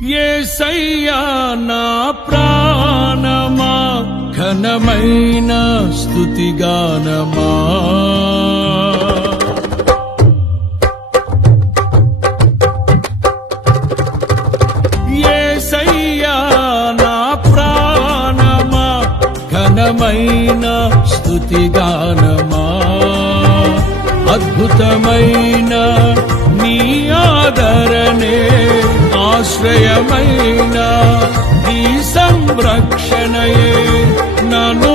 ఏసయ్యా నా ప్రాణమా ఘనమైన స్థుతిగానమా ఏసయ్యా ఘనమైన స్థుతిగానమా అద్భుతమైన నీ ఆదరణే. ఆశ్రయమైన ఈ సంరక్షణయే నను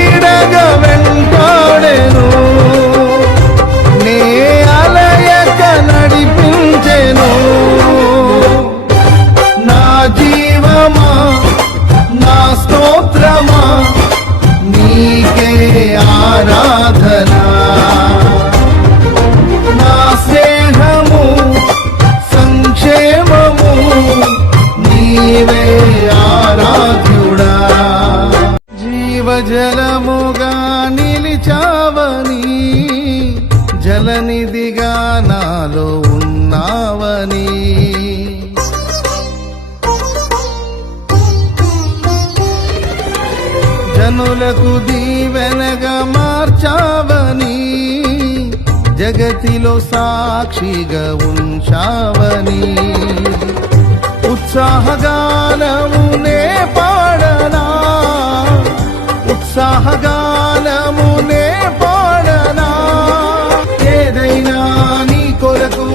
స్తోత్రమా నీకే ఆరాధన? నా స్నేహము సంక్షేమము నీవే ఆరాధ్యుడా. జీవజలముగా నిలిచావని జలనిధిగా నాలో ఉన్నావని జనులకు దీవెనగా మార్చావని జగతిలో సాక్షిగా ఉంచావని. ఉత్సాహగానమునే పాడనా ఉత్సాహగానమునే పాడనా. ఏదైనా నీ కొరకు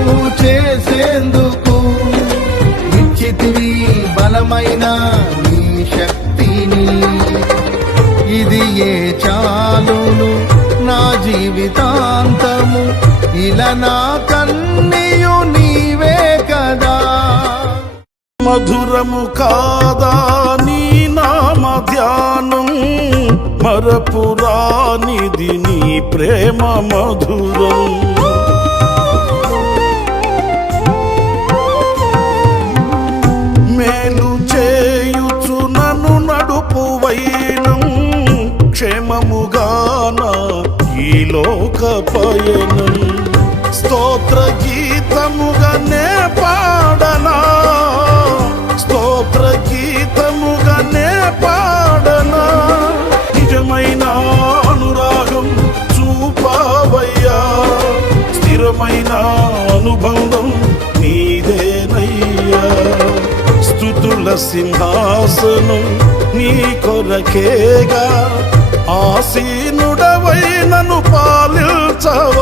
చేసేందుకు ఇచ్చితివి బలమైన ఇది ఏ చాలును నా జీవితాంతము. ఇలా నా కన్నీయు నీవే కదా. మధురము కాదా నీ నామ ధ్యానం? మరపురానిది నీ ప్రేమ మధురం. మేలు చేయుచు నన్ను నడుపు వైనం. క్షేమముగాన ఈ లోక పయనం స్తోత్ర గీతముగానే పాడనా? స్తోత్ర గీతముగానే పాడనా? నిజమైన అనురాగం చూపావయ్యా. స్థిరమైన అనుబంధం నీదేనయ్యా. స్థుతుల సింహాసనం నీ కొరకేగా. ఆసీనుడవై నన్ను పాలించవా